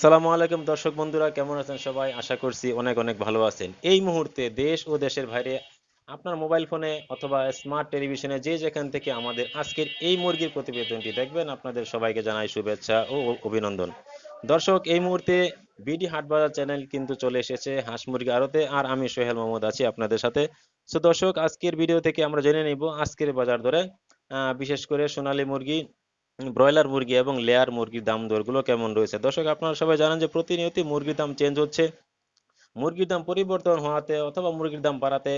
আসসালামু আলাইকুম দর্শক বন্ধুরা, কেমন আছেন সবাই? আশা করছি অনেক অনেক ভালো আছেন। এই মুহূর্তে দেশ ও দেশের বাইরে আপনার মোবাইল ফোনে অথবা স্মার্ট টেলিভিশনে যে যেখান থেকে আমাদের আজকের এই মুরগির প্রতিবেদনটি দেখবেন, আপনাদের সবাইকে জানাই শুভেচ্ছা ও অভিনন্দন। দর্শক, এই মুহূর্তে বিডি হাটবাজার চ্যানেল কিন্তু চলে এসেছে হাঁস মুরগি আড়তে, আর আমি সোহেল মোহাম্মদ আছি আপনাদের সাথে। তো দর্শক, আজকের ভিডিও থেকে আমরা জেনে নিব আজকের বাজার দরে, বিশেষ করে সোনালী মুরগি, ব্রয়লার মুরগি এবং লেয়ার মুরগির দাম দরগুলো কেমন রয়েছে। দর্শক, আপনারা সবাই জানেন যে প্রতিনিয়তই মুরগির দাম চেঞ্জ হচ্ছে। মুরগির দাম পরিবর্তন হওয়াতে অথবা মুরগির দাম বাড়াতে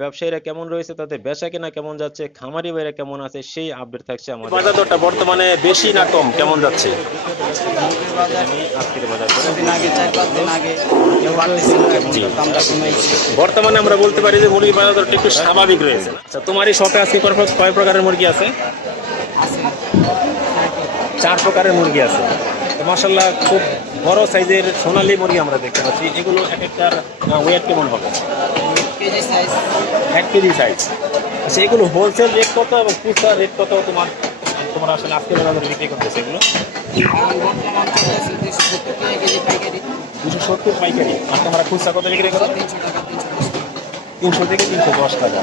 ব্যবসায়ীরা কেমন রয়েছে, তাদের বেচা কেনা কেমন যাচ্ছে, খামারি ভাইরা কেমন আছে, সেই আপডেট থাকছে আমাদের। বাজার দরটা বর্তমানে বেশি না কম, কেমন যাচ্ছে? মুরগির বাজার আমি আজকের বাজার দরে কিছুদিন আগে 4-5 দিন আগে কেউ বাড়তেছিল, এখন জি। তো দামটা কমেছে। বর্তমানে আমরা বলতে পারি যে মুরগির বাজার দরটা একটু স্বাভাবিক রয়েছে। আচ্ছা, তোমার এই শপে আজকে কয় প্রকারের মুরগি আছে? আছে 4 প্রকারের মুরগি আছে। তো মাশাআল্লাহ, খুব বড় সাইজের সোনালী মুরগি আমরা দেখতে পাচ্ছি। এগুলো এক একটার ওয়েট কেমন হবে? KG size 1 KG size. আচ্ছা, এগুলো হোলসেল রেট কত এবং খুচরা রেট কত তোমরা আসলে আজকে বাজারে বিক্রি করতেছে এগুলো? এখন বর্তমান চলতেছে 270 টাকা কেজি পাইকারি, 270 পাইকারি। আর তোমরা খুচরা কত বিক্রি করো? 300 টাকা 310 টাকা। 300 থেকে 310 টাকা।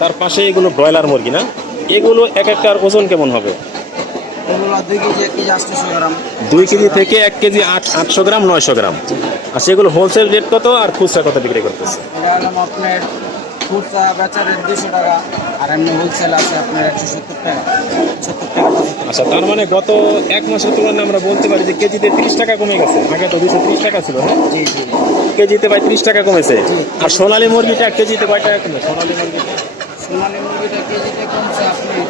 তার পাশে এগুলো ব্রয়লার মুরগি না? এগুলো এক একটার ওজন কেমন হবে? ওগুলো 2 কেজি 1 কেজি 800 গ্রাম। 2 কেজি থেকে 1 কেজি 800 গ্রাম 900 গ্রাম। আচ্ছা, এগুলো হোলসেল রেট কত আর খুচরা কত বিক্রি করতেছে? এটা হলো আপনার খুচরা বেচা রেট 200 টাকা, আর এমনি হোলসেল আছে আপনার 170 টাকা 70 টাকা 75 টাকা। আচ্ছা, তার মানে গত 1 মাসের তুলনায় আমরা বলতে পারি যে কেজিতে 30 টাকা কমে গেছে। আগে তো 230 টাকা ছিল, হ্যাঁ? জি জি। কেজিতে প্রায় 30 টাকা কমেছে। আর সোনালী মুরগিটা কেজিতে কয় টাকা কমে? সোনালী মুরগিটা সোনালী মুরগিটা কেজিতে কমছে আপনি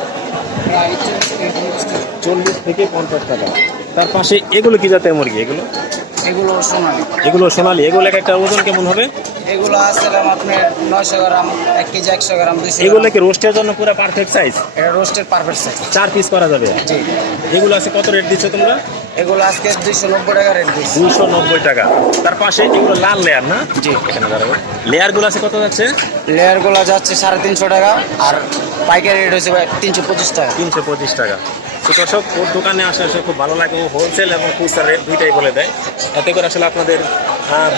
প্রায় 40 থেকে 50 টাকা। 40 থেকে 50 টাকা। তার পাশে এগুলো কি জাতের মুরগি? এগুলো এগুলো সোনালী, এগুলো সোনালী। এগুলো এক একটা ওজন কেমন হবে? এগুলো আসলাম আপনার 900 গ্রাম, 1 কেজি 100 গ্রাম, 200 এগুলো গ্রাম। কি রোস্টের জন্য পুরো পারফেক্ট সাইজ? এটা রোস্টের পারফেক্ট সাইজ। 4 পিস করা যাবে? জি। এগুলো আছে কত রেট দিচ্ছ তোমরা? এগুলো আজকে 290 টাকা রেট দিচ্ছি। 290 টাকা। তার পাশে এগুলো লাল লেয়ার না? জি। এখানে দাঁড়াবো। লেয়ারগুলো আছে কত যাচ্ছে? লেয়ারগুলো যাচ্ছে 350 টাকা, আর পাইকারি রেট হচ্ছে 325 টাকা। 325 টাকা। তো দর্শক, ওর দোকানে আসলে আসলে খুব ভালো লাগে। ও হোলসেল এবং খুচরা রেট দুইটাই বলে দেয়, এতে করে আসলে আপনাদের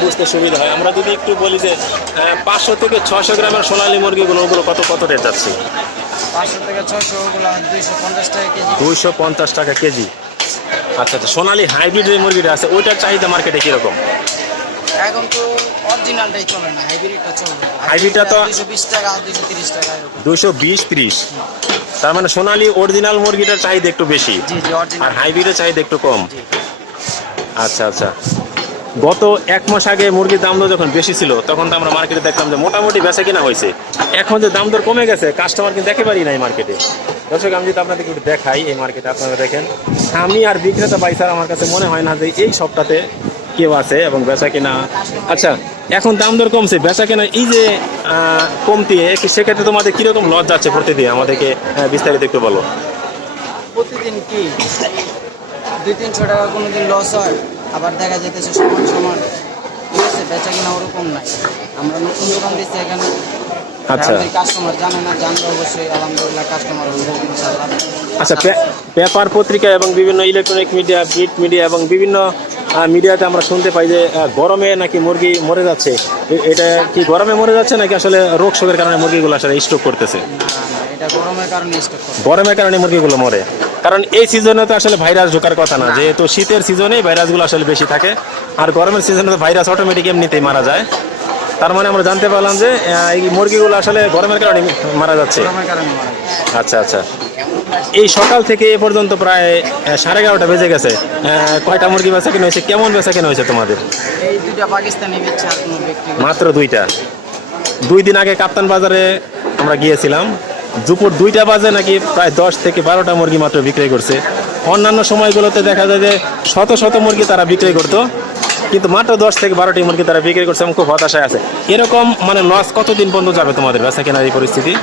বুঝতে সুবিধা হয়। আমরা যদি একটু বলি যে 500 থেকে 600 গ্রামের সোনালী মুরগিগুলো, ওগুলো কত কত রেট যাচ্ছে? 500 থেকে 600, ওগুলো 250 টাকা কেজি। 250 টাকা কেজি। আচ্ছা আচ্ছা, সোনালী হাইব্রিড যে মুরগিটা আছে ওইটার চাহিদা মার্কেটে কিরকম? এখন তো অরিজিনালটাই চলে না, হাইব্রিডটা চলবে। হাইব্রিডটা তো 220 টাকা 230 টাকা এরকম। 220-30। তার মানে সোনালী অরিজিনাল মুরগিটার চাহিদা একটু বেশি, জি জি আর অরিজিনাল। হাইব্রিডের চাহিদা একটু কম। জি। আচ্ছা আচ্ছা। গত 1 মাস আগে মুরগির দাম দর যখন বেশি ছিল, তখন তো আমরা মার্কেটে দেখলাম যে মোটামুটি বেচা কেনা হয়েছে। এখন যে দাম দর কমে গেছে, কাস্টমার কিন্তু দেখে পারি নাই মার্কেটে। দর্শক, আমি যদি আপনাদেরকে একটু দেখাই এই মার্কেটে, আপনারা দেখেন আমি আর বিক্রেতা ভাই স্যার, আমার কাছে মনে হয় না যে এই সপ্তাহে কেউ আছে এবং বেচা কেনা। আচ্ছা, এখন দাম দর কমছে, বেচা কেনা এই যে কমতি, সেক্ষেত্রে তোমাদের কিরকম লস যাচ্ছে প্রতিদিন? আমাদেরকে বিস্তারিত একটু বলো। প্রতিদিন কি 200-300 টাকা কোনো দিন লস হয়, আবার দেখা যেতেছে সমান সমান। ঠিক আছে, বেচা কিনা ওরকম নাই। আমরা নতুন দোকান দিচ্ছি এখানে। আচ্ছা কাস্টমার জানে না, জানলে অবশ্যই আলহামদুলিল্লাহ কাস্টমার হইব ইনশাআল্লাহ। আচ্ছা, পেপার পত্রিকা এবং বিভিন্ন ইলেকট্রনিক মিডিয়া, প্রিন্ট মিডিয়া এবং বিভিন্ন মিডিয়াতে আমরা শুনতে পাই যে গরমে নাকি মুরগি মরে যাচ্ছে। এটা কি গরমে মরে যাচ্ছে নাকি আসলে রোগ শোকের কারণে মুরগিগুলো আসলে স্টক করতেছে? না না, এটা গরমের কারণে স্টক করে। গরমের কারণে মুরগিগুলো মরে, কারণ এই সিজনে তো আসলে ভাইরাস ঢোকার কথা না, যেহেতু শীতের সিজনে ভাইরাসগুলো আসলে বেশি থাকে, আর গরমের সিজনে তো ভাইরাস অটোমেটিক এমনিতেই মারা যায়। তার মানে আমরা জানতে পারলাম যে এই মুরগিগুলো আসলে গরমের কারণে মারা যাচ্ছে। গরমের কারণে মারা যায়। আচ্ছা আচ্ছা। এই সকাল থেকে এ পর্যন্ত প্রায় 11:30 বেজে গেছে। কয়টা মুরগি বেচা কেনা হয়েছে? কেমন বেচা কেনা হয়েছে তোমাদের? এই দুইটা পাকিস্তানি বেচছে, আর কোনো ব্যক্তিগত। মাত্র 2টা। 2 দিন আগে কাপ্তান বাজারে আমরা গিয়েছিলাম, দুপুর 2টা বাজে নাকি প্রায় 10 থেকে 12টা মুরগি মাত্র বিক্রয় করছে। অন্যান্য সময়গুলোতে দেখা যায় যে শত শত মুরগি তারা বিক্রয় করতো, কিন্তু মাত্র 10 থেকে 12টি মুরগি তারা বিক্রয় করছে এবং খুব হতাশায় আছে। এরকম মানে লস কতদিন পর্যন্ত যাবে তোমাদের বেচা কেনার এই পরিস্থিতি?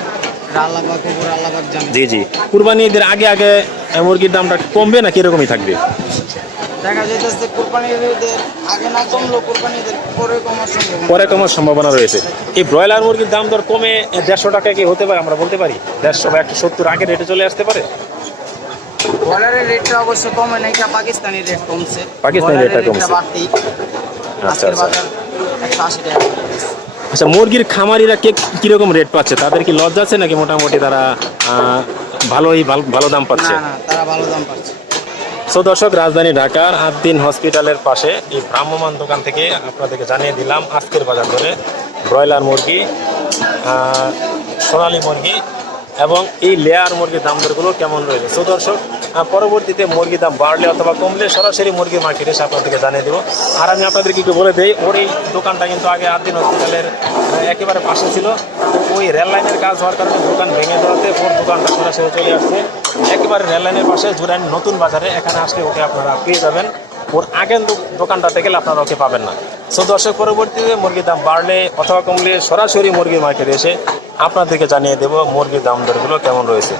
আল্লাহ পাক উপর আল্লাহ পাক জানে। জি জি। কুরবানি ঈদের আগে আগে মুরগির দামটা কমবে নাকি এরকমই থাকবে? দেখা যাইতেছে কোরবানির ঈদের আগে না কমলো, কোরবানির ঈদের পরে কমার সম্ভাবনা। পরে কমার সম্ভাবনা রয়েছে। এই ব্রয়লার মুরগির দাম দর কমে 150 টাকা কি হতে পারে? আমরা বলতে পারি 150 বা 170 আগের রেটে চলে আসতে পারে। ব্রয়লারের রেটটা অবশ্য কমে নাই, এটা পাকিস্তানি রেট কমছে। পাকিস্তানি ব্রয়লারের রেটটা কমছে। বাড়তি। আচ্ছা আজকের আচ্ছা। বাজার 180 টাকা। আচ্ছা, মুরগির খামারিরা কিরকম রেট পাচ্ছে? তাদের কি লস যাচ্ছে নাকি মোটামুটি তারা ভালো দাম পাচ্ছে? না না, তারা ভালো দাম পাচ্ছে। সো দর্শক, রাজধানী ঢাকার আদ্দিন হসপিটালের পাশে এই ভ্রাম্যমাণ দোকান থেকে আপনাদেরকে জানিয়ে দিলাম আজকের বাজার দরে ব্রয়লার মুরগি, সোনালী মুরগি এবং এই লেয়ার মুরগির দাম দরগুলো কেমন রয়েছে। সো দর্শক, পরবর্তীতে মুরগির দাম বাড়লে অথবা কমলে সরাসরি মুরগির মার্কেটে এসে আপনাদেরকে জানিয়ে দেবো। আর আমি আপনাদেরকে একটু বলে দিই, ওর এই দোকানটা কিন্তু আগে আদ্দিন হসপিটালের একেবারে পাশে ছিল। ওই রেল লাইনের কাজ হওয়ার কারণে দোকান ভেঙে দেওয়াতে ওর দোকানটা সরাসরি চলে আসছে একেবারে রেল লাইনের পাশে জুরাইন নতুন বাজারে। এখানে আসলে ওকে আপনারা পেয়ে যাবেন। ওর আগের দোকানটাতে গেলে আপনারা ওকে পাবেন না। সো দর্শক, পরবর্তীতে মুরগির দাম বাড়লে অথবা কমলে সরাসরি মুরগির মার্কেটে এসে আপনাদেরকে জানিয়ে দেবো মুরগির দাম দরগুলো কেমন রয়েছে।